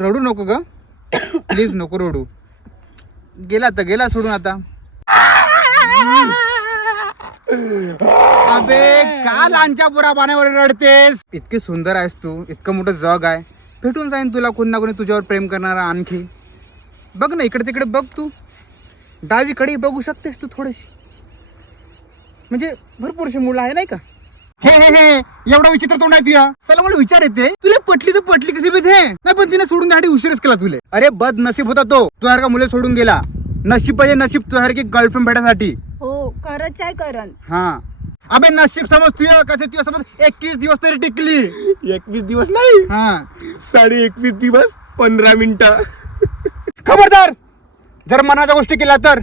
रडू नको ग प्लीज, नको रडू. गेला तर गेला सोडून आता. अबे का लहानच्या पुरा पाण्यावर रडतेस? इतकी सुंदर आहेस तू, इतकं मोठं जग आहे, भेटून जाईन तुला कोणी ना कोणी तुझ्यावर प्रेम करणारा आणखी. बघ ना इकडे तिकडे बघ, तू डावीकडे बघू शकतेस तू थोडीशी, म्हणजे भरपूरशी मुलं आहे नाही का. हे हे हे एवढा विचित्र तोंड आहे तुझ्या. चला मला विचार येते, तुला पटली तर पटली कशी बी थे नाही, पण तिने सोडून द्यासाठी उशीरच केला तुले. अरे बद नसीब होता तो, तुझ्यासारखा मुले सोडून गेला. नशीब पाहिजे नशीब तुझ्यासारखी गर्लफ्रेंड भेटायसाठी. हो खरंच आहे करण. हा अबे नशीब समज तुझ्या कसे, तुझ्या समज 21 दिवस तरी टिकली. 21 दिवस नाही, हा 21.5 दिवस 15 मिनिटं. खबरदार, जर मनाच्या गोष्टी केल्या तर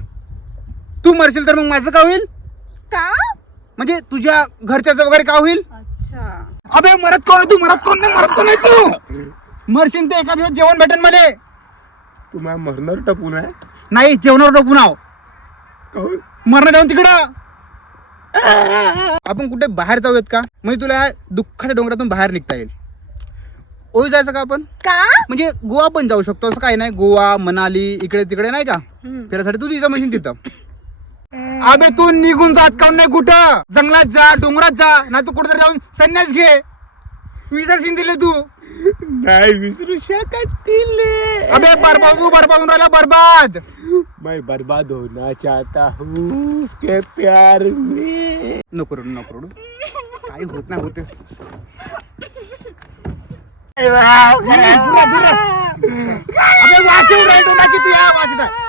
तू मरशील तर मग माझं का होईल? का? म्हणजे तुझ्या घरच्याचं वगैरे का होईल? अच्छा. अबे मरत कोण आहे तू? मरत कोण नाही, मरत कोण आहे तू? मरशील तर एका दिवस जेवण भेटेन मला. तू माझ्या मरणार टपून आहे. नाही जेवणावर डोकून आव, काहून? मरण जाऊन तिकडं. आपण कुठे बाहेर जाऊयात का? म्हणजे तुला ह्या दुःखाच्या डोंगरातून बाहेर निघता येईल. ओळी जायचं का आपण? का? म्हणजे गोवा पण जाऊ शकतो, असं काही नाही. गोवा मनाली इकडे तिकडे नाही का फिरायसाठी तुझी जमशील तिथं. अबे तू निघून जात का नाही कुठं? जंगलात जा, डोंगरात जा, नाही तू कुठेतरी जाऊन संन्यास घे. विसरशील दिले तू. नाही विसरू शकत तिले. अबे बरबाद, तू बरबाद राहिला, बरबाद. मैं बर्बाद होना चाहता हूँ उसके प्यार में. नको रडू, नको रडू, काही होत नाही होते. अबे वास येऊन राहिला तोंडाची, तू या वास येत आहे.